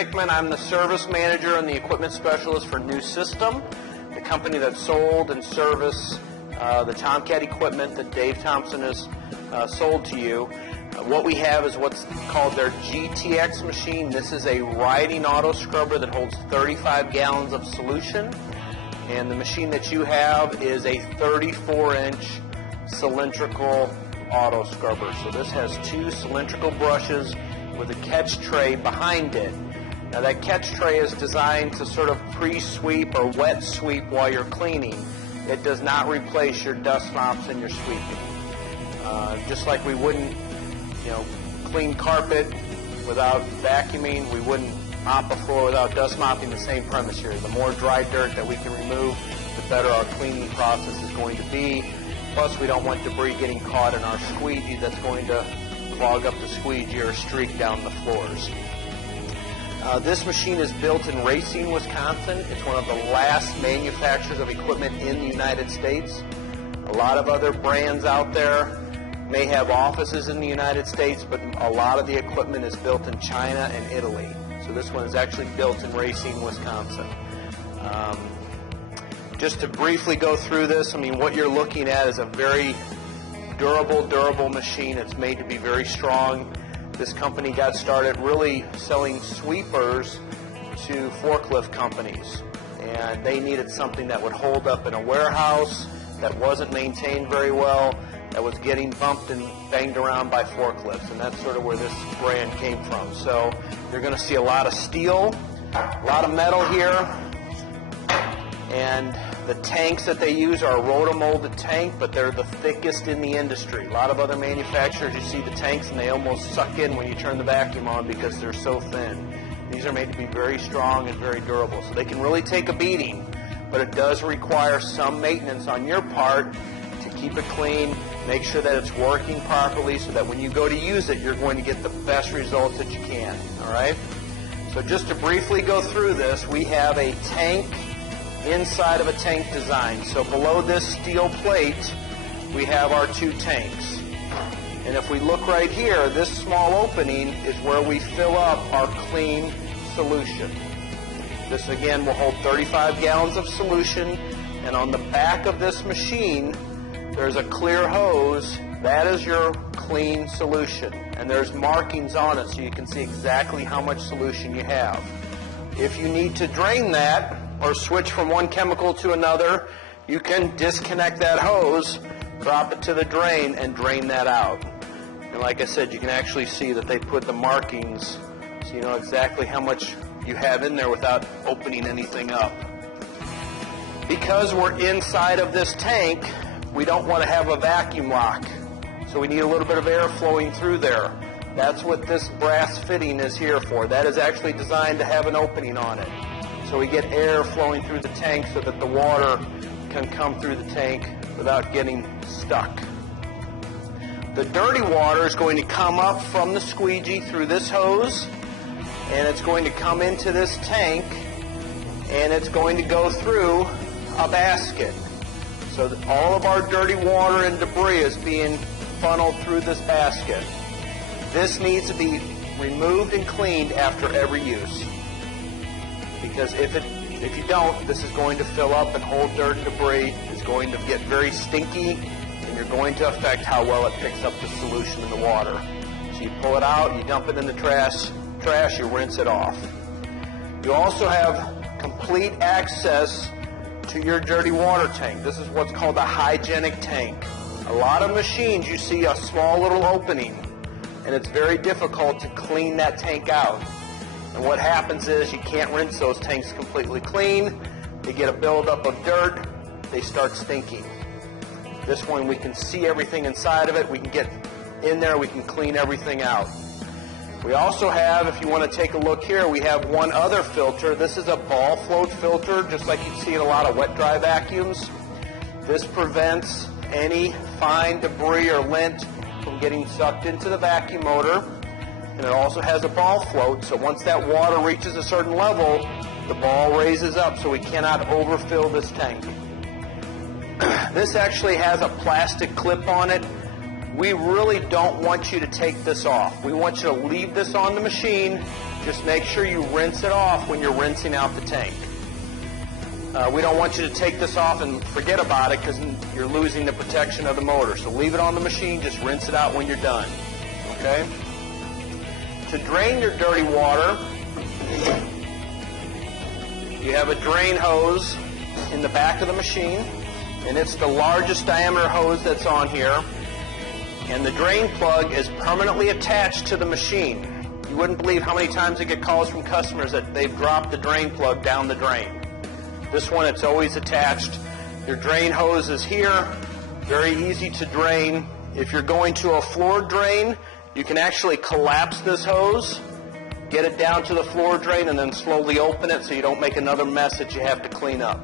Hickman. I'm the service manager and the equipment specialist for New System, the company that sold and serviced the Tomcat equipment that Dave Thompson has sold to you. What we have is what's called their GTX machine. This is a riding auto scrubber that holds 35 gallons of solution. And the machine that you have is a 34-inch cylindrical auto scrubber. So this has two cylindrical brushes with a catch tray behind it. Now that catch tray is designed to sort of pre-sweep or wet sweep while you're cleaning. It does not replace your dust mops and your sweeping. Just like we wouldn't, clean carpet without vacuuming, we wouldn't mop a floor without dust mopping. The same premise here. The more dry dirt that we can remove, the better our cleaning process is going to be. Plus, we don't want debris getting caught in our squeegee that's going to clog up the squeegee or streak down the floors. This machine is built in Racine, Wisconsin. It's one of the last manufacturers of equipment in the United States. A lot of other brands out there may have offices in the United States, but a lot of the equipment is built in China and Italy. So this one is actually built in Racine, Wisconsin. Just to briefly go through this, what you're looking at is a very durable machine. It's made to be very strong. This company got started really selling sweepers to forklift companies, and they needed something that would hold up in a warehouse, that wasn't maintained very well, that was getting bumped and banged around by forklifts, and that's sort of where this brand came from. So you're going to see a lot of steel, a lot of metal here, and the tanks that they use are a rotomolded tank, but they're the thickest in the industry. A lot of other manufacturers, you see the tanks and they almost suck in when you turn the vacuum on because they're so thin. These are made to be very strong and very durable, so they can really take a beating, but it does require some maintenance on your part to keep it clean, make sure that it's working properly so that when you go to use it, you're going to get the best results that you can, all right? So just to briefly go through this, we have a tank inside of a tank design. So below this steel plate, we have our two tanks. And if we look right here, this small opening is where we fill up our clean solution. This again will hold 35 gallons of solution, and on the back of this machine, there's a clear hose. That is your clean solution. And there's markings on it so you can see exactly how much solution you have. If you need to drain that or switch from one chemical to another, you can disconnect that hose, drop it to the drain, and drain that out. And like I said, you can actually see that they put the markings so you know exactly how much you have in there without opening anything up. Because we're inside of this tank, we don't want to have a vacuum lock. So we need a little bit of air flowing through there. That's what this brass fitting is here for. That is actually designed to have an opening on it. So we get air flowing through the tank so that the water can come through the tank without getting stuck. The dirty water is going to come up from the squeegee through this hose, and it's going to come into this tank, and it's going to go through a basket. So that all of our dirty water and debris is being funneled through this basket. This needs to be removed and cleaned after every use. Because if you don't, this is going to fill up and hold dirt and debris. It's going to get very stinky, and you're going to affect how well it picks up the solution in the water. So you pull it out, you dump it in the trash, you rinse it off. You also have complete access to your dirty water tank. This is what's called a hygienic tank. A lot of machines, you see a small little opening, and it's very difficult to clean that tank out. And what happens is you can't rinse those tanks completely clean. They get a buildup of dirt. They start stinking. This one, we can see everything inside of it. We can get in there. We can clean everything out. We also have, if you want to take a look here, we have one other filter. This is a ball float filter, just like you see in a lot of wet-dry vacuums. This prevents any fine debris or lint from getting sucked into the vacuum motor. And it also has a ball float, so once that water reaches a certain level, the ball raises up, so we cannot overfill this tank. This actually has a plastic clip on it. We really don't want you to take this off. We want you to leave this on the machine just make sure you rinse it off when you're rinsing out the tank. We don't want you to take this off and forget about it because you're losing the protection of the motor. So leave it on the machine, just rinse it out when you're done. Okay? To drain your dirty water, you have a drain hose in the back of the machine, and it's the largest diameter hose that's on here. And the drain plug is permanently attached to the machine. You wouldn't believe how many times I get calls from customers that they've dropped the drain plug down the drain. This one, it's always attached. Your drain hose is here, very easy to drain. If you're going to a floor drain, you can actually collapse this hose, get it down to the floor drain, and then slowly open it so you don't make another mess that you have to clean up.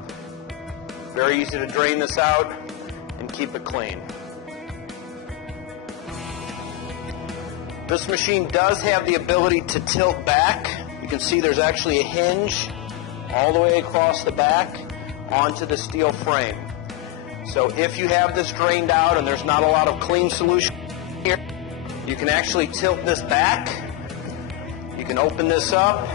Very easy to drain this out and keep it clean. This machine does have the ability to tilt back. You can see there's actually a hinge all the way across the back onto the steel frame. So if you have this drained out and there's not a lot of clean solution here, you can actually tilt this back. You can open this up,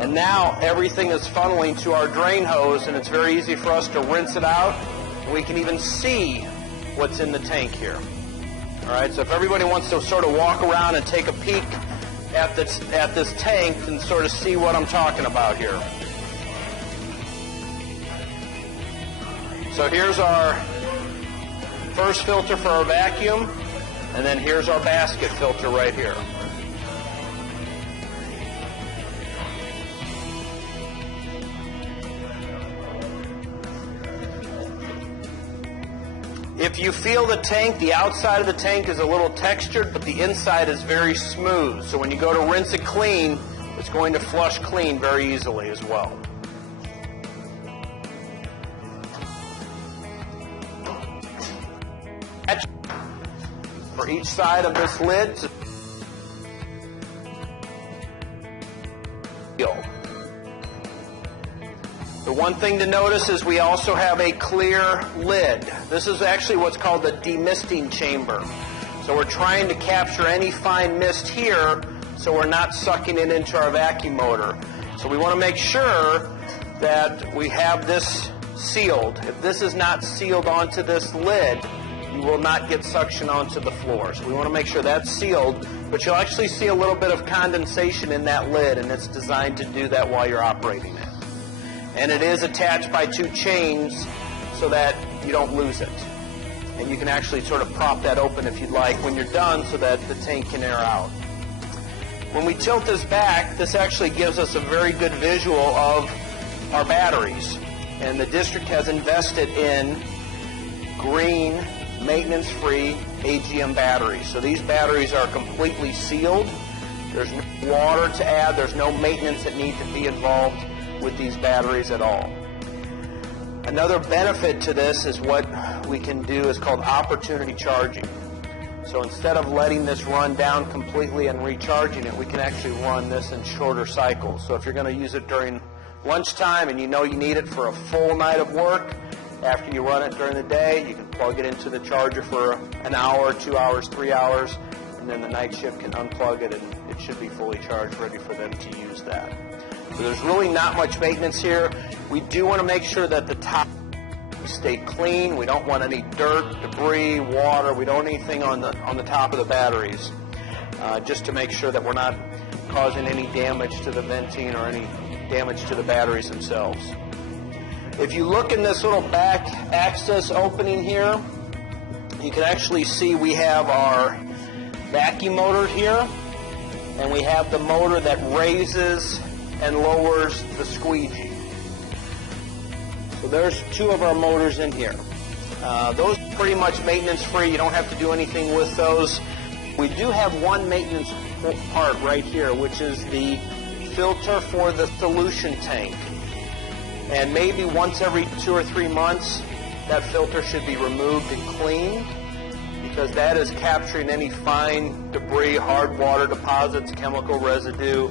and now everything is funneling to our drain hose, and it's very easy for us to rinse it out. And we can even see what's in the tank here. All right, so if everybody wants to sort of walk around and take a peek at this tank and sort of see what I'm talking about here. So here's our first filter for our vacuum, and then here's our basket filter right here. If you feel the tank, the outside of the tank is a little textured, but the inside is very smooth. So when you go to rinse it clean, it's going to flush clean very easily as well. For each side of this lid, the one thing to notice is we also have a clear lid. This is actually what's called the demisting chamber. So we're trying to capture any fine mist here so we're not sucking it into our vacuum motor. So we want to make sure that we have this sealed. If this is not sealed onto this lid, you will not get suction onto the floor. So we want to make sure that's sealed, but you'll actually see a little bit of condensation in that lid, and it's designed to do that while you're operating it. And it is attached by two chains so that you don't lose it. And you can actually sort of prop that open if you'd like when you're done so that the tank can air out. When we tilt this back, this actually gives us a very good visual of our batteries. And the district has invested in green, maintenance-free AGM batteries. So these batteries are completely sealed. There's no water to add. There's no maintenance that needs to be involved with these batteries at all. Another benefit to this is what we can do is called opportunity charging. So instead of letting this run down completely and recharging it, we can actually run this in shorter cycles. So if you're going to use it during lunchtime and you know you need it for a full night of work, after you run it during the day, you can plug it into the charger for an hour, 2 hours, 3 hours, and then the night shift can unplug it and it should be fully charged, ready for them to use that. So there's really not much maintenance here. We do want to make sure that the top stay clean. We don't want any dirt, debris, water. We don't want anything on the top of the batteries, just to make sure that we're not causing any damage to the venting or any damage to the batteries themselves. If you look in this little back access opening here, you can actually see we have our vacuum motor here, and we have the motor that raises and lowers the squeegee. So there's two of our motors in here. Those are pretty much maintenance free. You don't have to do anything with those. We do have one maintenance part right here, which is the filter for the solution tank. And maybe once every 2 or 3 months, that filter should be removed and cleaned, because that is capturing any fine debris, hard water deposits, chemical residue,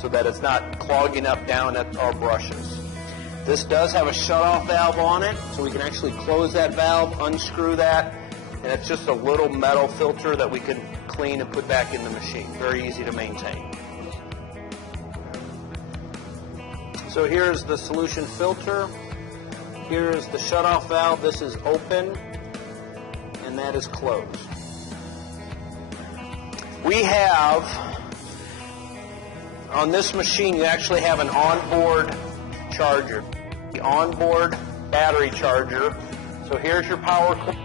so that it's not clogging up down at our brushes. This does have a shut-off valve on it, so we can actually close that valve, unscrew that, and it's just a little metal filter that we can clean and put back in the machine. Very easy to maintain. So here's the solution filter. Here is the shutoff valve. This is open, and that is closed. We have, on this machine, you actually have an onboard charger, the onboard battery charger. So here's your power cord.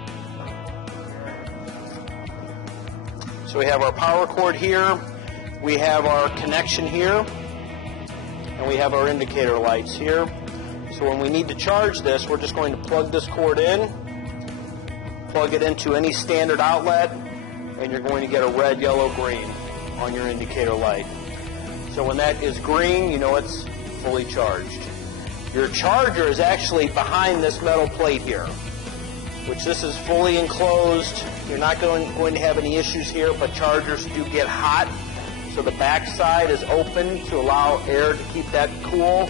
So we have our power cord here, we have our connection here, and we have our indicator lights here. So when we need to charge this, we're just going to plug this cord in, plug it into any standard outlet, and you're going to get a red, yellow, green on your indicator light. So when that is green, you know it's fully charged. Your charger is actually behind this metal plate here, which this is fully enclosed. You're not going to have any issues here, but chargers do get hot. So the back side is open to allow air to keep that cool.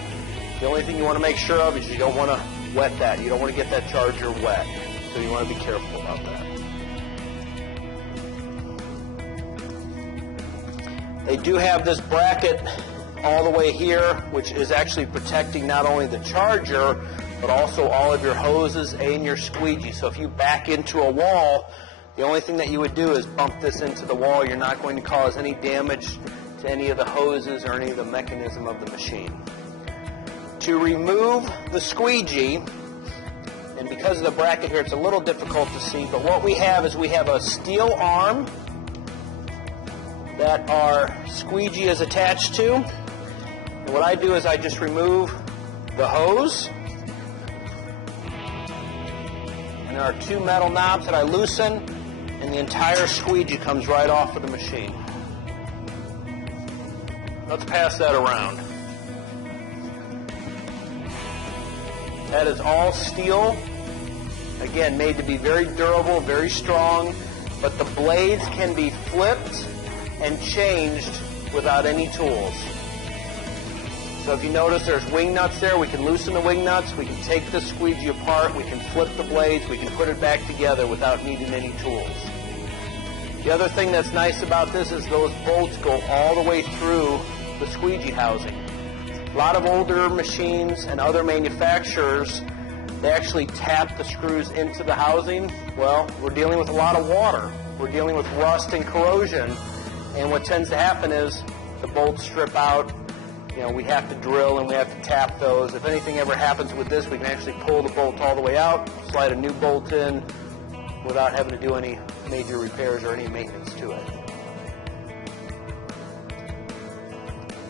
The only thing you want to make sure of is you don't want to wet that. You don't want to get that charger wet. So you want to be careful about that. They do have this bracket all the way here, which is actually protecting not only the charger, but also all of your hoses and your squeegee. So if you back into a wall, the only thing that you would do is bump this into the wall. You're not going to cause any damage to any of the hoses or any of the mechanism of the machine. To remove the squeegee, and because of the bracket here, it's a little difficult to see, but what we have is we have a steel arm that our squeegee is attached to. And what I do is I just remove the hose. And there are two metal knobs that I loosen, and the entire squeegee comes right off of the machine. Let's pass that around. That is all steel. Again, made to be very durable, very strong, but the blades can be flipped and changed without any tools. So if you notice there's wing nuts there, we can loosen the wing nuts, we can take the squeegee apart, we can flip the blades, we can put it back together without needing any tools. The other thing that's nice about this is those bolts go all the way through the squeegee housing. A lot of older machines and other manufacturers, they actually tap the screws into the housing. Well, we're dealing with a lot of water. We're dealing with rust and corrosion. And what tends to happen is the bolts strip out. You know, we have to drill and we have to tap those. If anything ever happens with this, we can actually pull the bolt all the way out, slide a new bolt in without having to do any major repairs or any maintenance to it.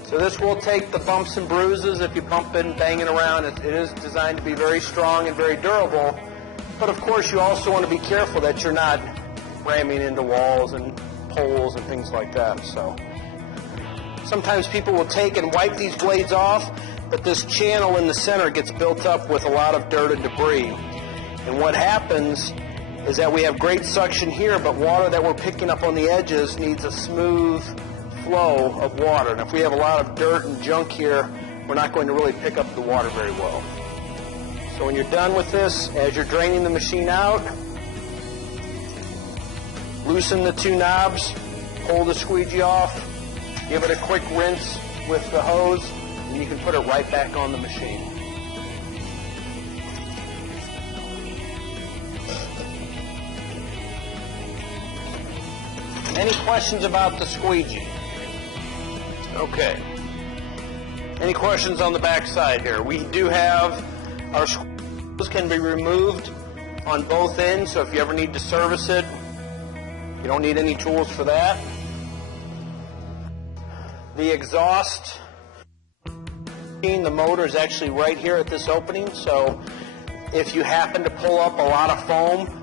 So this will take the bumps and bruises if you bump it and bang it around. It is designed to be very strong and very durable. But of course, you also want to be careful that you're not ramming into walls and poles and things like that. So sometimes people will take and wipe these blades off, but this channel in the center gets built up with a lot of dirt and debris. And what happens is that we have great suction here, but water that we're picking up on the edges needs a smooth flow of water. And if we have a lot of dirt and junk here, we're not going to really pick up the water very well. So when you're done with this, as you're draining the machine out, loosen the two knobs, pull the squeegee off, give it a quick rinse with the hose, and you can put it right back on the machine. Any questions about the squeegee? Okay. Any questions on the back side here? We do have our squeegees can be removed on both ends, so if you ever need to service it, you don't need any tools for that. The exhaust, the motor is actually right here at this opening, so if you happen to pull up a lot of foam,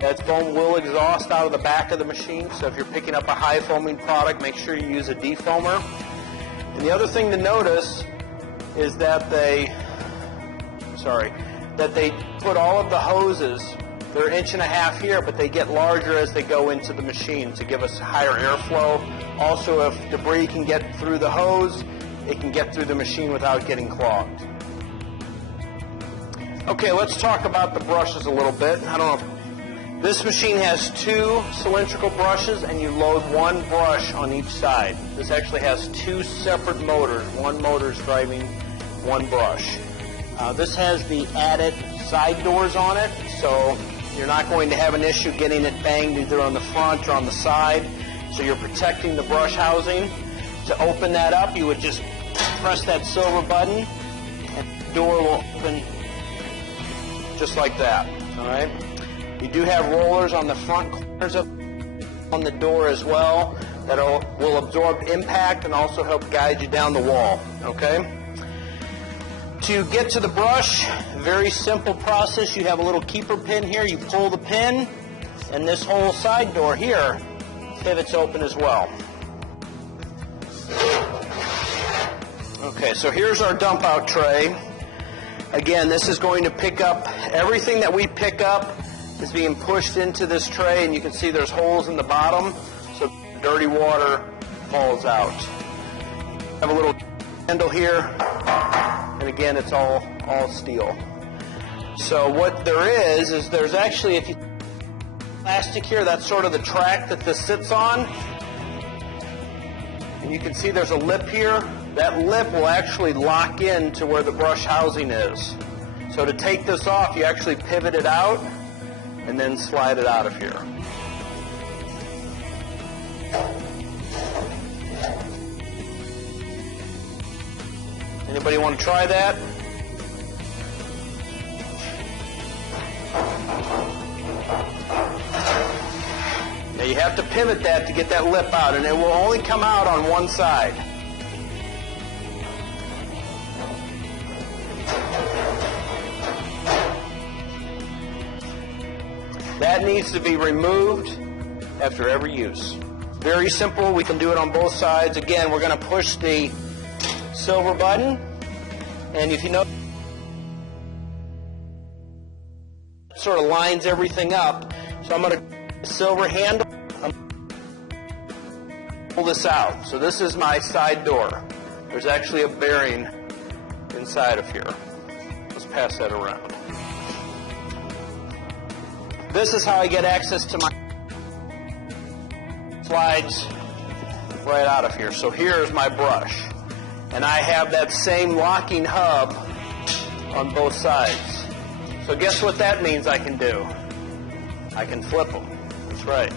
that foam will exhaust out of the back of the machine. So if you're picking up a high foaming product, make sure you use a defoamer. And the other thing to notice is that they put all of the hoses, they're 1.5 inches here, but they get larger as they go into the machine to give us higher airflow. Also, if debris can get through the hose, it can get through the machine without getting clogged. Okay, let's talk about the brushes a little bit. I don't know if this machine has 2 cylindrical brushes, and you load 1 brush on each side. This actually has 2 separate motors. One motor is driving one brush. This has the added side doors on it, so you're not going to have an issue getting it banged either on the front or on the side. So you're protecting the brush housing. To open that up, you would just press that silver button, and the door will open just like that. All right. You do have rollers on the front corners on the door as well that will absorb impact and also help guide you down the wall. Okay. To get to the brush, very simple process. You have a little keeper pin here. You pull the pin, and this whole side door here pivots open as well. Okay, so here's our dump out tray. Again, this is going to pick up everything that we pick up is being pushed into this tray, and you can see there's holes in the bottom, so dirty water falls out. Have a little handle here, and again, it's all steel. So what there is there's actually, if you plastic here, that's sort of the track that this sits on, and you can see there's a lip here. That lip will actually lock in to where the brush housing is. So to take this off, you actually pivot it out and then slide it out of here. Anybody want to try that? Now you have to pivot that to get that lip out, and it will only come out on one side. That needs to be removed after every use. Very simple. We can do it on both sides. Again, we're going to push the silver button, and if you know, it sort of lines everything up. So I'm going to silver handle, pull this out. So this is my side door. There's actually a bearing inside of here. Let's pass that around. This is how I get access to my slides right out of here. So here's my brush. And I have that same locking hub on both sides. So guess what that means I can do? I can flip them. That's right.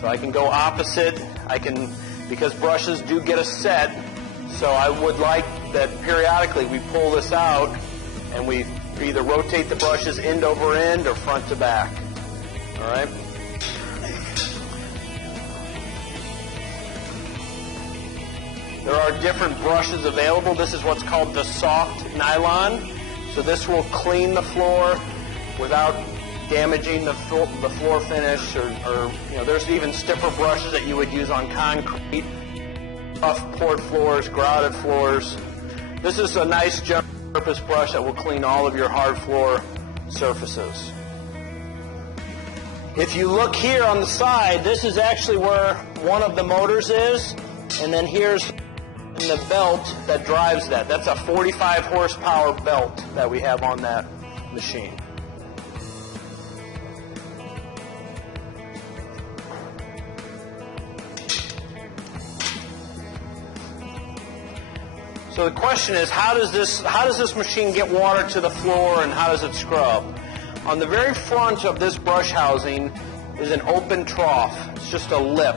So I can go opposite. I can, because brushes do get a set, so I would like that periodically we pull this out and we either rotate the brushes end over end or front to back. All right? There are different brushes available. This is what's called the soft nylon. So this will clean the floor without damaging the floor finish, or you know, there's even stiffer brushes that you would use on concrete, rough poured floors, grouted floors. This is a nice general purpose brush that will clean all of your hard floor surfaces. If you look here on the side, this is actually where one of the motors is, and then here's the belt that drives that. That's a 45 horsepower belt that we have on that machine. So the question is, how does this machine get water to the floor, and how does it scrub? On the very front of this brush housing is an open trough. It's just a lip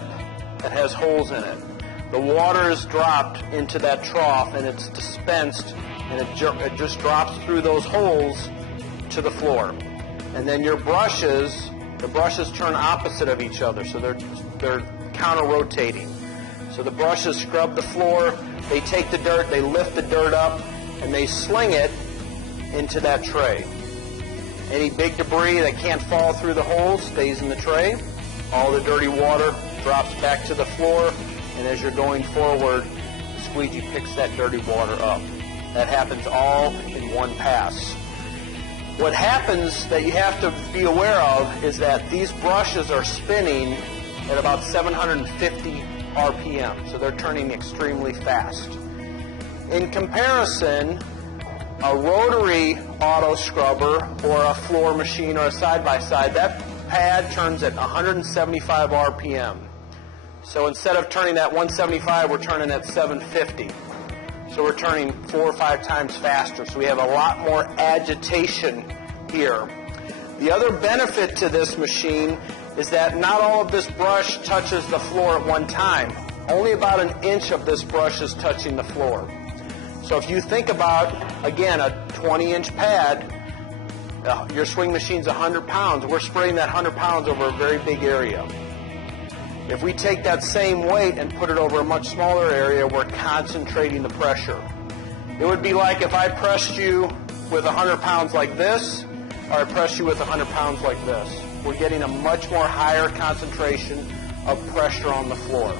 that has holes in it. The water is dropped into that trough, and it's dispensed, and it just drops through those holes to the floor. And then your brushes, the brushes turn opposite of each other, so they're counter-rotating. So the brushes scrub the floor, they take the dirt, they lift the dirt up, and they sling it into that tray. Any big debris that can't fall through the holes stays in the tray. All the dirty water drops back to the floor, and as you're going forward, the squeegee picks that dirty water up. That happens all in one pass. What happens that you have to be aware of is that these brushes are spinning at about 750 RPM, so they're turning extremely fast. In comparison, a rotary Autoscrubber or a floor machine or a side-by-side, that pad turns at 175 RPM. So instead of turning at 175, we're turning at 750. So we're turning 4 or 5 times faster. So we have a lot more agitation here. The other benefit to this machine is that not all of this brush touches the floor at one time. Only about 1 inch of this brush is touching the floor. So if you think about, again, a 20-inch pad, your swing machine's 100 pounds. We're spraying that 100 pounds over a very big area. If we take that same weight and put it over a much smaller area, we're concentrating the pressure. It would be like if I pressed you with 100 pounds like this, or I pressed you with 100 pounds like this. We're getting a much more higher concentration of pressure on the floor.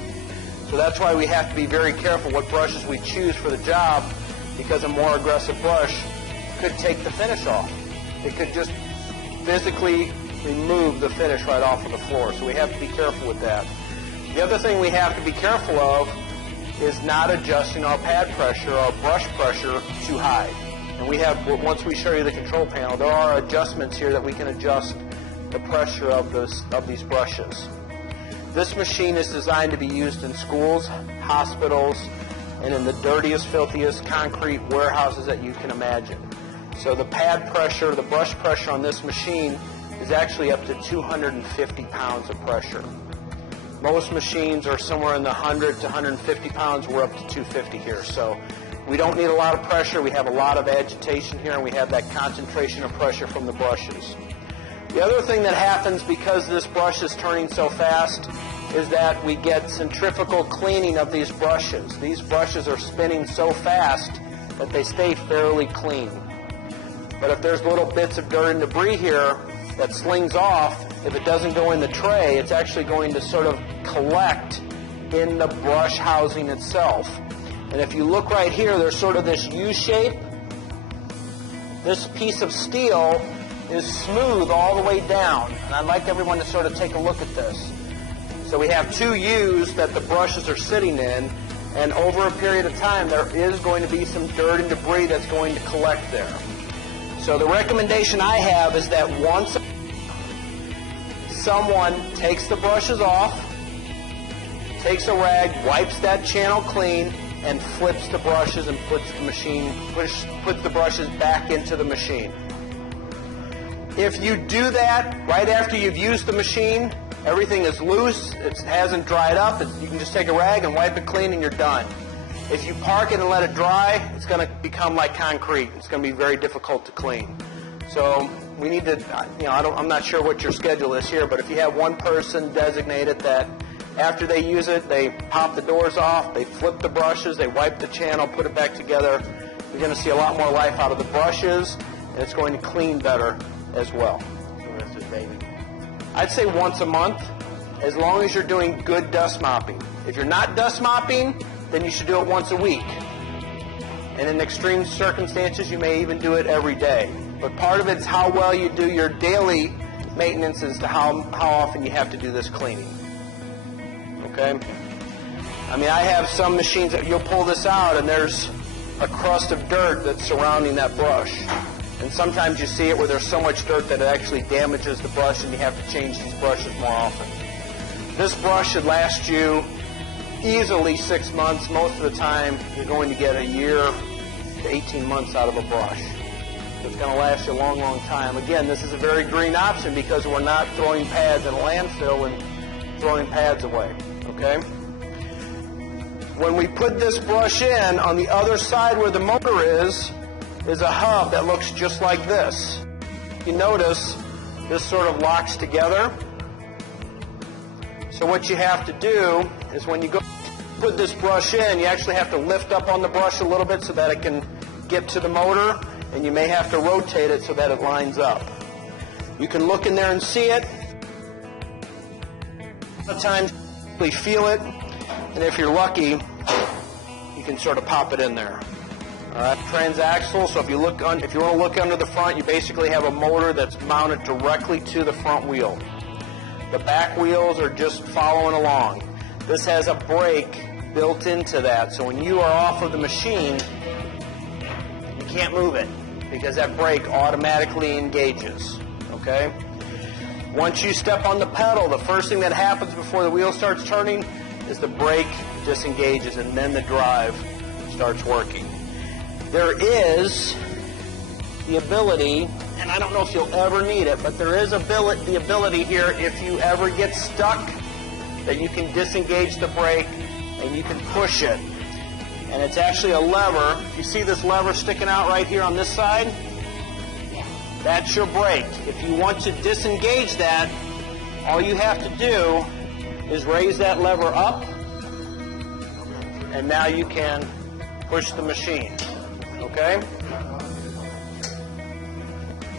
So that's why we have to be very careful what brushes we choose for the job, because a more aggressive brush could take the finish off. It could just physically remove the finish right off of the floor. So we have to be careful with that. The other thing we have to be careful of is not adjusting our pad pressure, our brush pressure, too high. And we have, once we show you the control panel, there are adjustments here that we can adjust the pressure of these brushes. This machine is designed to be used in schools, hospitals, and in the dirtiest, filthiest concrete warehouses that you can imagine. So the pad pressure, the brush pressure on this machine is actually up to 250 pounds of pressure. Most machines are somewhere in the 100 to 150 pounds. We're up to 250 here. So we don't need a lot of pressure. We have a lot of agitation here, and we have that concentration of pressure from the brushes. The other thing that happens because this brush is turning so fast is that we get centrifugal cleaning of these brushes. These brushes are spinning so fast that they stay fairly clean. But if there's little bits of dirt and debris here that slings off, if it doesn't go in the tray, it's actually going to sort of collect in the brush housing itself. And if you look right here, there's sort of this U shape. This piece of steel is smooth all the way down. And I'd like everyone to sort of take a look at this. So we have 2 U's that the brushes are sitting in, and over a period of time, there is going to be some dirt and debris that's going to collect there. So the recommendation I have is that once someone takes the brushes off, takes a rag, wipes that channel clean, and flips the brushes and puts the brushes back into the machine. If you do that right after you've used the machine, everything is loose, it hasn't dried up, you can just take a rag and wipe it clean and you're done. If you park it and let it dry, it's going to become like concrete. It's going to be very difficult to clean. So we need to, I'm not sure what your schedule is here, but if you have one person designated that after they use it, they pop the doors off, they flip the brushes, they wipe the channel, put it back together, you're going to see a lot more life out of the brushes, and it's going to clean better as well. I'd say once a month, as long as you're doing good dust mopping. If you're not dust mopping, then you should do it once a week. And in extreme circumstances, you may even do it every day. But part of it's how well you do your daily maintenance as to how often you have to do this cleaning. Okay? I mean, I have some machines that you'll pull this out and there's a crust of dirt that's surrounding that brush. And sometimes you see it where there's so much dirt that it actually damages the brush and you have to change these brushes more often. This brush should last you easily 6 months. Most of the time, you're going to get a year to 18 months out of a brush. It's going to last you a long, long time. Again, this is a very green option because we're not throwing pads in a landfill and throwing pads away. Okay? When we put this brush in, on the other side where the motor is a hub that looks just like this. You notice this sort of locks together. So what you have to do is when you go put this brush in, you actually have to lift up on the brush a little bit so that it can get to the motor, and you may have to rotate it so that it lines up. You can look in there and see it. A lot of times you feel it, and if you're lucky, you can sort of pop it in there. Transaxle, so if you want to look under the front, you basically have a motor that's mounted directly to the front wheel. The back wheels are just following along. This has a brake built into that, so when you are off of the machine, you can't move it because that brake automatically engages. Okay? Once you step on the pedal, the first thing that happens before the wheel starts turning is the brake disengages and then the drive starts working. There is the ability, and I don't know if you'll ever need it, but there is the ability here, if you ever get stuck, that you can disengage the brake and you can push it. And it's actually a lever. If you see this lever sticking out right here on this side, that's your brake. If you want to disengage that, all you have to do is raise that lever up, and now you can push the machine. Okay?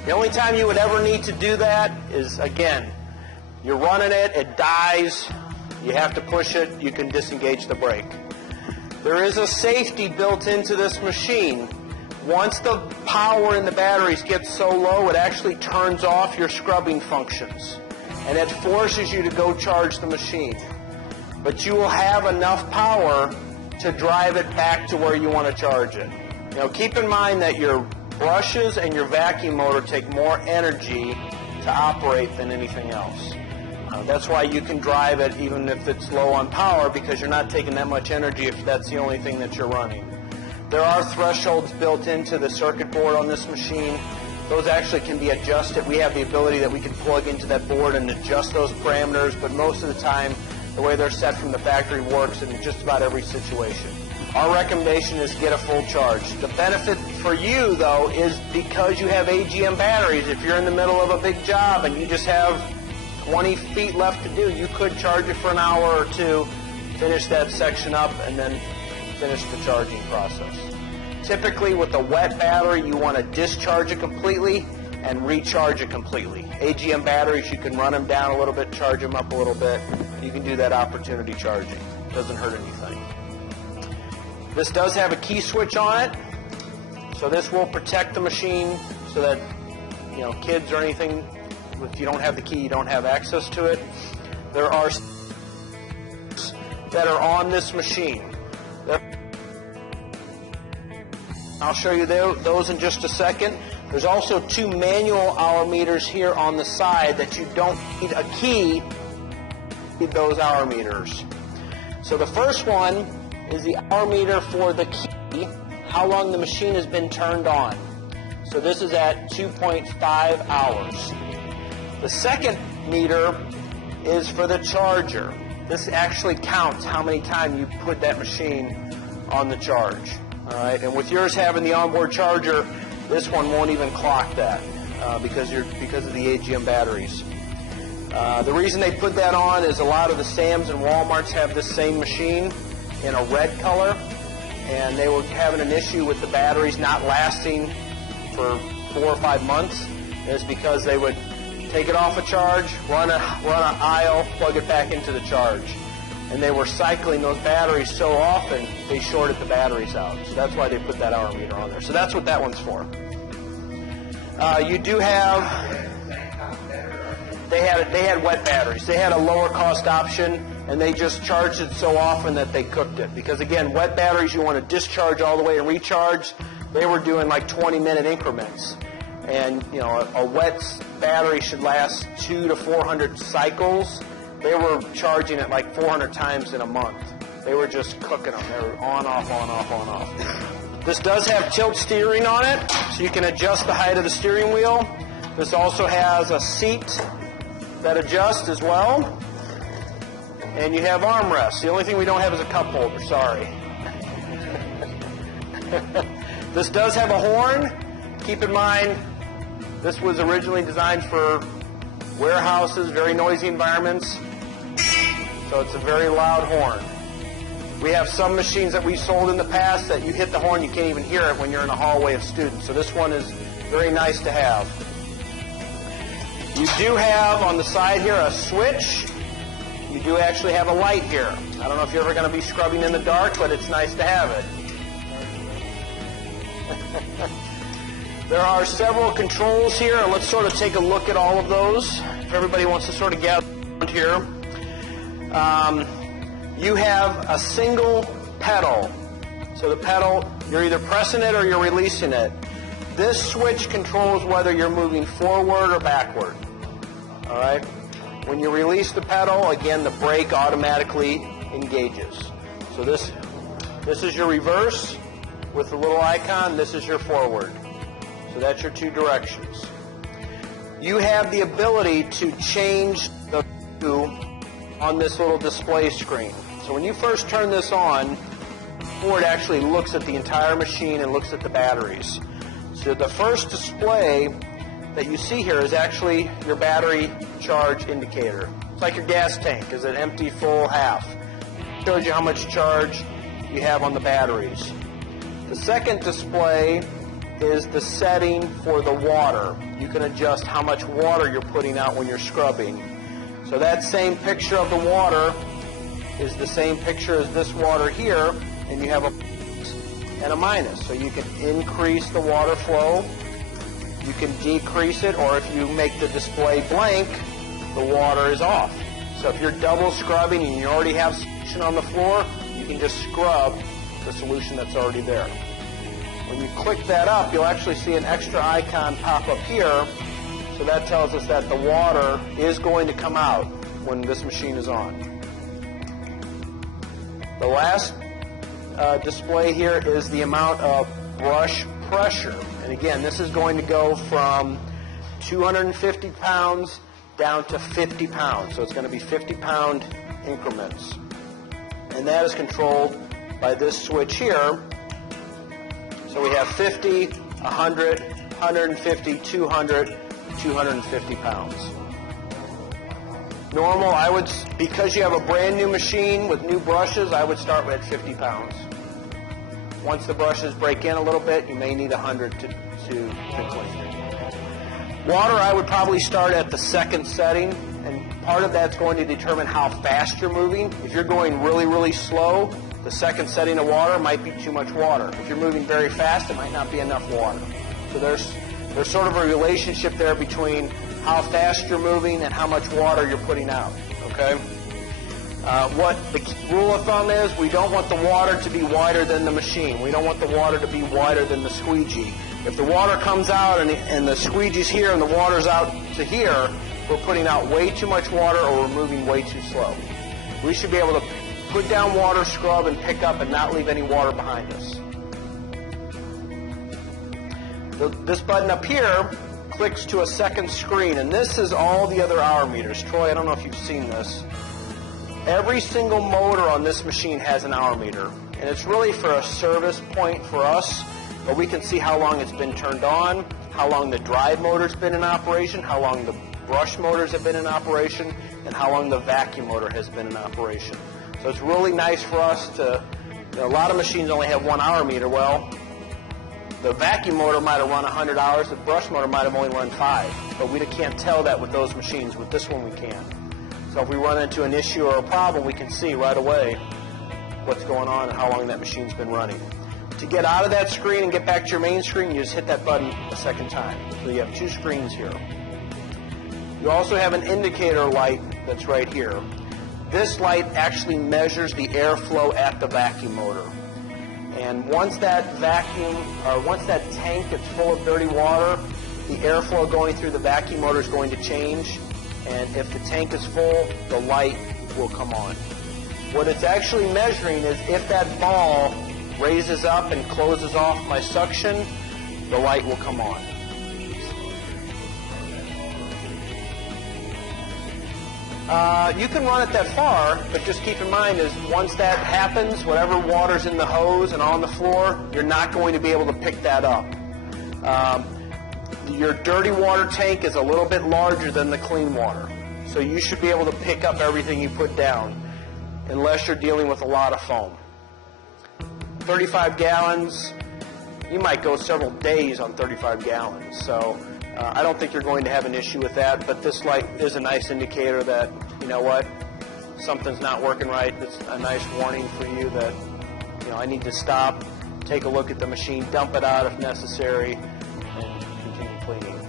The only time you would ever need to do that is, again, you're running it, it dies, you have to push it, you can disengage the brake. There is a safety built into this machine. Once the power in the batteries gets so low, it actually turns off your scrubbing functions, and it forces you to go charge the machine. But you will have enough power to drive it back to where you want to charge it. Now, keep in mind that your brushes and your vacuum motor take more energy to operate than anything else. That's why you can drive it even if it's low on power, because you're not taking that much energy if that's the only thing that you're running. There are thresholds built into the circuit board on this machine. Those actually can be adjusted. We have the ability that we can plug into that board and adjust those parameters, but most of the time the way they're set from the factory works in just about every situation. Our recommendation is get a full charge. The benefit for you, though, is because you have AGM batteries, if you're in the middle of a big job and you just have 20 feet left to do, you could charge it for an hour or two, finish that section up, and then finish the charging process. Typically, with a wet battery, you want to discharge it completely and recharge it completely. AGM batteries, you can run them down a little bit, charge them up a little bit. You can do that opportunity charging. It doesn't hurt anything. This does have a key switch on it, so this will protect the machine so that, you know, kids or anything, if you don't have the key, you don't have access to it. There are that are on this machine. I'll show you those in just a second. There's also two manual hour meters here on the side that you don't need a key to read those hour meters. So the first one is the hour meter for the key, how long the machine has been turned on. So this is at 2.5 hours. The second meter is for the charger. This actually counts how many times you put that machine on the charge. All right, and with yours having the onboard charger, this one won't even clock that because of the AGM batteries. The reason they put that on is a lot of the Sam's and Walmarts have this same machine in a red color, and they were having an issue with the batteries not lasting for 4 or 5 months. And it's because they would take it off a charge, run an aisle, plug it back into the charge. And they were cycling those batteries so often, they shorted the batteries out. So that's why they put that hour meter on there. So that's what that one's for. You do have, they had wet batteries. They had a lower cost option, and they just charged it so often that they cooked it. Because again, wet batteries, you want to discharge all the way and recharge. They were doing like 20-minute increments. And, you know, a wet battery should last 200 to 400 cycles. They were charging it like 400 times in a month. They were just cooking them. They were on, off, on, off, on, off. This does have tilt steering on it, so you can adjust the height of the steering wheel. This also has a seat that adjusts as well. And you have armrests. The only thing we don't have is a cup holder, sorry. This does have a horn. Keep in mind, this was originally designed for warehouses, very noisy environments. So it's a very loud horn. We have some machines that we've sold in the past that you hit the horn, you can't even hear it when you're in a hallway of students. So this one is very nice to have. You do have on the side here a switch. You do actually have a light here. I don't know if you're ever going to be scrubbing in the dark, but it's nice to have it. There are several controls here, and let's sort of take a look at all of those. If everybody wants to sort of gather around here. You have a single pedal. So the pedal, you're either pressing it or you're releasing it. This switch controls whether you're moving forward or backward. All right? When you release the pedal, again, the brake automatically engages. So this is your reverse. with the little icon, this is your forward. So that's your two directions. You have the ability to change the view on this little display screen. So when you first turn this on, Onboard actually looks at the entire machine and looks at the batteries. So the first display that you see here is actually your battery charge indicator. It's like your gas tank. Is it empty, full, half? It shows you how much charge you have on the batteries. The second display is the setting for the water. You can adjust how much water you're putting out when you're scrubbing. So that same picture of the water is the same picture as this water here, and you have a and a minus. So you can increase the water flow, you can decrease it, or if you make the display blank, the water is off. So if you're double scrubbing and you already have solution on the floor, you can just scrub the solution that's already there. When you click that up, you'll actually see an extra icon pop up here. So that tells us that the water is going to come out when this machine is on. The last display here is the amount of brush pressure. And again, this is going to go from 250 pounds down to 50 pounds. So it's going to be 50-pound increments. And that is controlled by this switch here. So we have 50, 100, 150, 200, 250 pounds. Normal, because you have a brand new machine with new brushes, I would start at 50 pounds. Once the brushes break in a little bit, you may need 100 to clean. Water, I would probably start at the second setting, and part of that's going to determine how fast you're moving. If you're going really, really slow, the second setting of water might be too much water. If you're moving very fast, it might not be enough water. So there's sort of a relationship there between how fast you're moving and how much water you're putting out, okay? What the rule of thumb is, we don't want the water to be wider than the machine. We don't want the water to be wider than the squeegee. If the water comes out and the squeegee's here and the water's out to here, we're putting out way too much water or we're moving way too slow. We should be able to put down water, scrub, and pick up and not leave any water behind us. This button up here clicks to a second screen, and this is all the other hour meters. Troy, I don't know if you've seen this. Every single motor on this machine has an hour meter, and it's really for a service point for us, but we can see how long it's been turned on, how long the drive motor's been in operation, how long the brush motors have been in operation, and how long the vacuum motor has been in operation. So it's really nice for us to, a lot of machines only have 1 hour meter. Well, the vacuum motor might have run 100 hours, the brush motor might have only run 5, but we can't tell that with those machines. With this one, we can. So if we run into an issue or a problem, we can see right away what's going on and how long that machine's been running. To get out of that screen and get back to your main screen, you just hit that button a second time. So you have 2 screens here. You also have an indicator light that's right here. This light actually measures the airflow at the vacuum motor. And once that tank gets full of dirty water, the airflow going through the vacuum motor is going to change. And if the tank is full, the light will come on. What it's actually measuring is if that ball raises up and closes off my suction, the light will come on. You can run it that far, but just keep in mind is once that happens, whatever water's in the hose and on the floor, you're not going to be able to pick that up. Your dirty water tank is a little bit larger than the clean water, so you should be able to pick up everything you put down, unless you're dealing with a lot of foam. 35 gallons, you might go several days on 35 gallons, so I don't think you're going to have an issue with that, but this light is a nice indicator that, you know what, something's not working right. It's a nice warning for you that, you know, I need to stop, take a look at the machine, dump it out if necessary, and continue cleaning.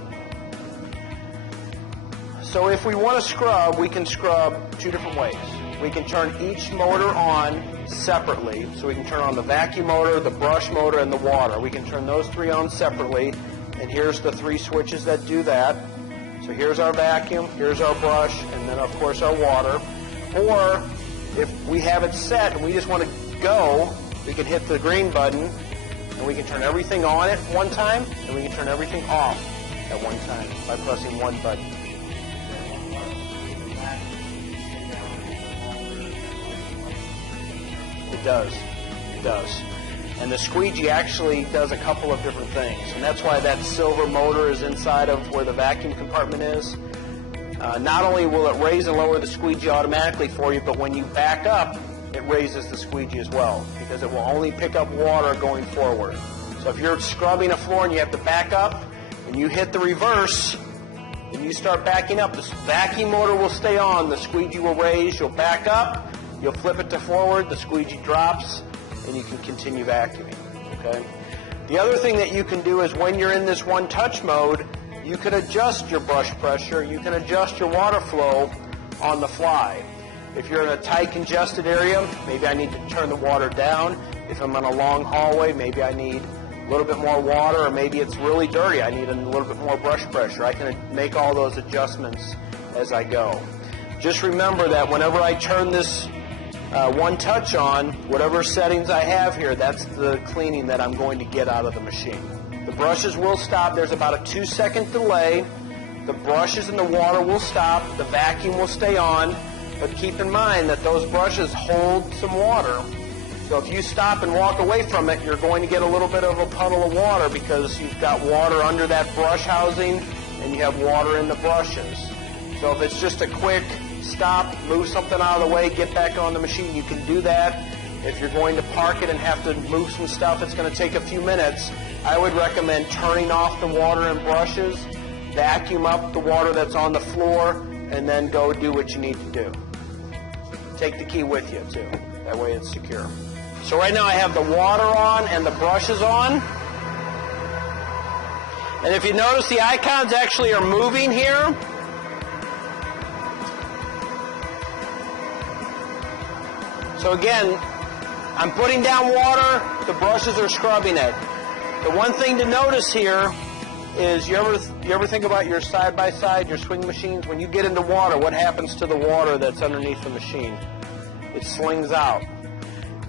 So if we want to scrub, we can scrub 2 different ways. We can turn each motor on separately. So we can turn on the vacuum motor, the brush motor, and the water. We can turn those 3 on separately. And here's the 3 switches that do that. So here's our vacuum, here's our brush, and then of course our water. Or if we have it set and we just want to go, we can hit the green button And we can turn everything on at one time, and we can turn everything off at one time by pressing one button. It does. It does. And the Squeegee actually does a couple of different things. And that's why that silver motor is inside of where the vacuum compartment is. Not only will it raise and lower the Squeegee automatically for you, but when you back up, it raises the Squeegee as well, because it will only pick up water going forward. So if you're scrubbing a floor and you have to back up, and you hit the reverse, and you start backing up, the vacuum motor will stay on, the Squeegee will raise, you'll back up, you'll flip it to forward, the Squeegee drops, and you can continue vacuuming, okay? The other thing that you can do is when you're in this one-touch mode, you can adjust your brush pressure, you can adjust your water flow on the fly. If you're in a tight, congested area, maybe I need to turn the water down. If I'm in a long hallway, maybe I need a little bit more water, or maybe it's really dirty, I need a little bit more brush pressure. I can make all those adjustments as I go. Just remember that whenever I turn this one touch on, whatever settings I have here, that's the cleaning that I'm going to get out of the machine. The brushes will stop. There's about a 2-second delay. The brushes and the water will stop. The vacuum will stay on. But keep in mind that those brushes hold some water. So if you stop and walk away from it, you're going to get a little bit of a puddle of water because you've got water under that brush housing and you have water in the brushes. So if it's just a quick stop, move something out of the way, get back on the machine, you can do that. If you're going to park it and have to move some stuff, it's going to take a few minutes. I would recommend turning off the water and brushes, vacuum up the water that's on the floor, and then go do what you need to do. Take the key with you, too. That way it's secure. So right now I have the water on and the brushes on. And if you notice, the icons actually are moving here. So again, I'm putting down water, the brushes are scrubbing it. The one thing to notice here is you ever think about your side-by-side, your swing machines? When you get into water, what happens to the water that's underneath the machine? It slings out.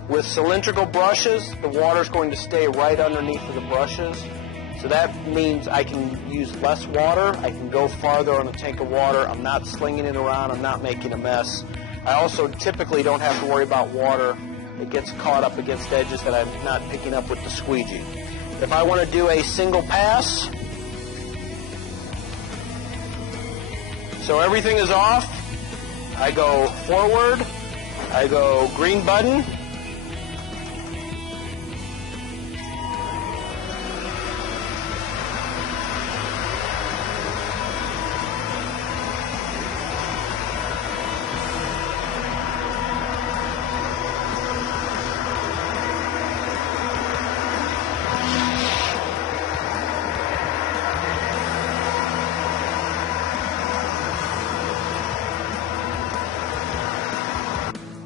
With cylindrical brushes, the water is going to stay right underneath of the brushes. So that means I can use less water. I can go farther on a tank of water. I'm not slinging it around. I'm not making a mess. I also typically don't have to worry about water that gets caught up against edges that I'm not picking up with the Squeegee. If I want to do a single pass, so everything is off, I go forward, I go green button,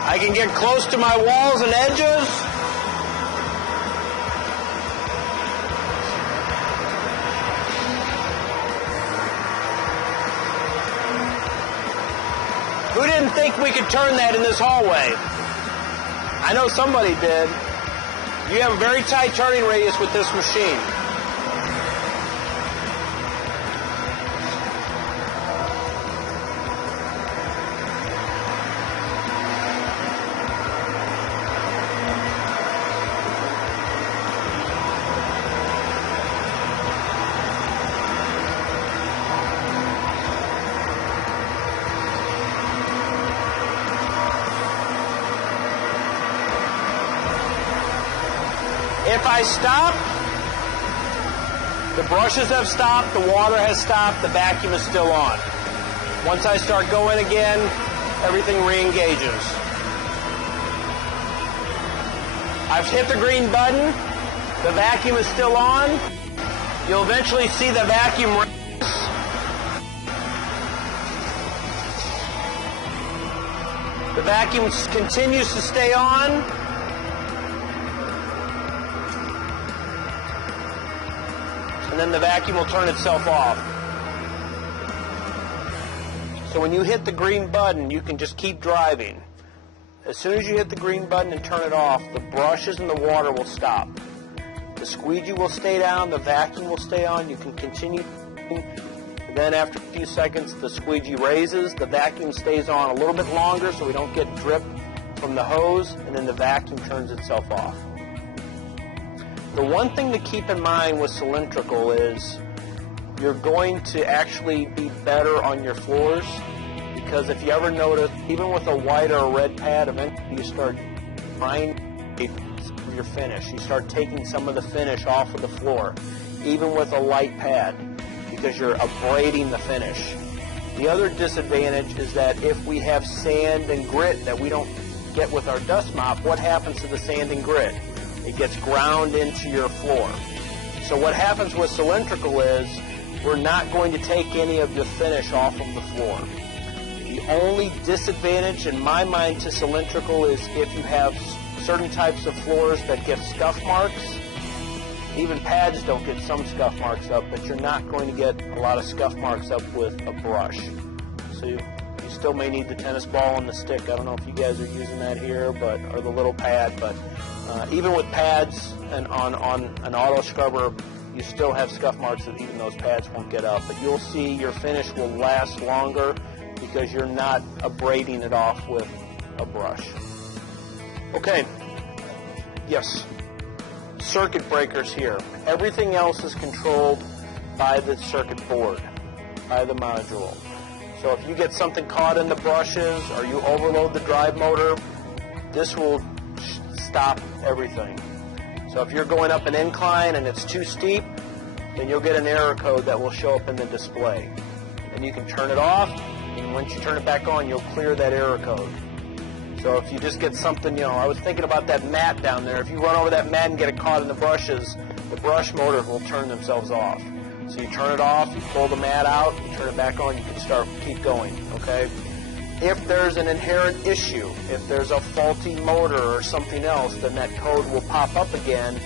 I can get close to my walls and edges. Who didn't think we could turn that in this hallway? I know somebody did. You have a very tight turning radius with this machine. If I stop, the brushes have stopped, the water has stopped, the vacuum is still on. Once I start going again, everything re-engages. I've hit the green button, the vacuum is still on. You'll eventually see the vacuum raise. The vacuum continues to stay on. And then the vacuum will turn itself off. So when you hit the green button, you can just keep driving. As soon as you hit the green button and turn it off, the brushes and the water will stop. The the squeegee will stay down, the vacuum will stay on. You can continue. Then after a few seconds, the squeegee raises, the vacuum stays on a little bit longer so we don't get drip from the hose, and then the vacuum turns itself off. The one thing to keep in mind with cylindrical is you're going to actually be better on your floors, because if you ever notice, even with a white or a red pad, eventually you start grinding your finish. You start taking some of the finish off of the floor, even with a light pad, because you're abrading the finish. The other disadvantage is that if we have sand and grit that we don't get with our dust mop, what happens to the sand and grit? It gets ground into your floor. So what happens with cylindrical is we're not going to take any of the finish off of the floor. The only disadvantage in my mind to cylindrical is if you have certain types of floors that get scuff marks. Even pads don't get some scuff marks up, but you're not going to get a lot of scuff marks up with a brush. So you still may need the tennis ball and the stick. I don't know if you guys are using that here, but or the little pad, but even with pads and on an Autoscrubber, you still have scuff marks that even those pads won't get up. But you'll see your finish will last longer because you're not abrading it off with a brush. Okay. Yes. Circuit breakers here. Everything else is controlled by the circuit board, by the module. So if you get something caught in the brushes or you overload the drive motor, this will stop everything. So if you're going up an incline and it's too steep, then you'll get an error code that will show up in the display. And you can turn it off, and once you turn it back on, you'll clear that error code. So if you just get something, I was thinking about that mat down there. If you run over that mat and get it caught in the brushes, the brush motors will turn themselves off. So you turn it off, you pull the mat out, you turn it back on, you can keep going, okay? If there's an inherent issue, if there's a faulty motor or something else, then that code will pop up again,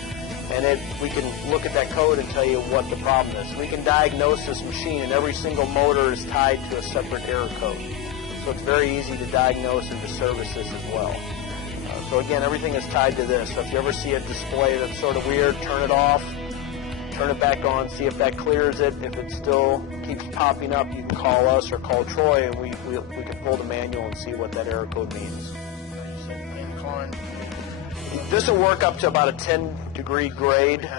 and we can look at that code and tell you what the problem is. We can diagnose this machine, and every single motor is tied to a separate error code. So it's very easy to diagnose and to service this as well. So again, everything is tied to this. So if you ever see a display that's sort of weird, turn it off, turn it back on, see if that clears it. If it still keeps popping up, you can call us or call Troy, and we can pull the manual and see what that error code means. This will work up to about a 10-degree grade.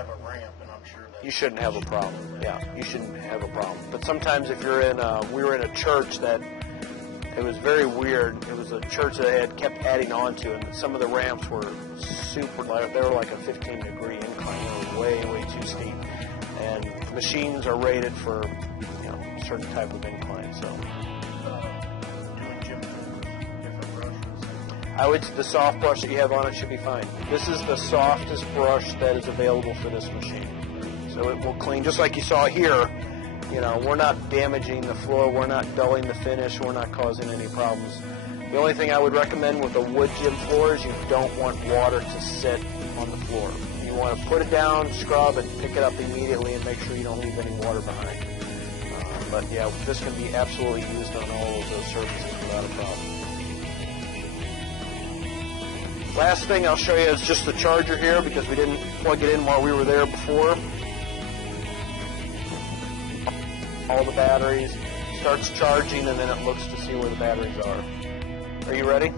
You shouldn't have a problem. Yeah, you shouldn't have a problem. But sometimes if you're we were in a church that it was very weird. It was a church that had kept adding on to, and some of the ramps were super, they were like a 15-degree incline. They were way, way too steep. And machines are rated for, a certain type of incline. So, the soft brush that you have on it should be fine. This is the softest brush that is available for this machine. So it will clean, just like you saw here. We're not damaging the floor, we're not dulling the finish, we're not causing any problems. The only thing I would recommend with a wood gym floor is you don't want water to sit on the floor. You want to put it down, scrub, and pick it up immediately and make sure you don't leave any water behind. But yeah, this can be absolutely used on all of those surfaces without a problem. Last thing I'll show you is just the charger here, because we didn't plug it in while we were there before. All the batteries, starts charging, and then it looks to see where the batteries are. Are you ready?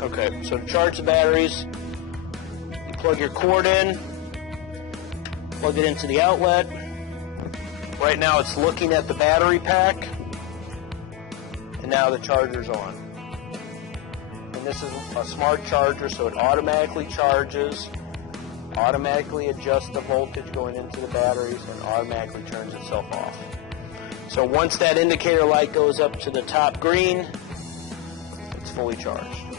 Okay, so to charge the batteries, you plug your cord in, plug it into the outlet. Right now it's looking at the battery pack, and now the charger's on. And this is a smart charger, so it automatically charges, automatically adjusts the voltage going into the batteries, and automatically turns itself off. So once that indicator light goes up to the top green, it's fully charged.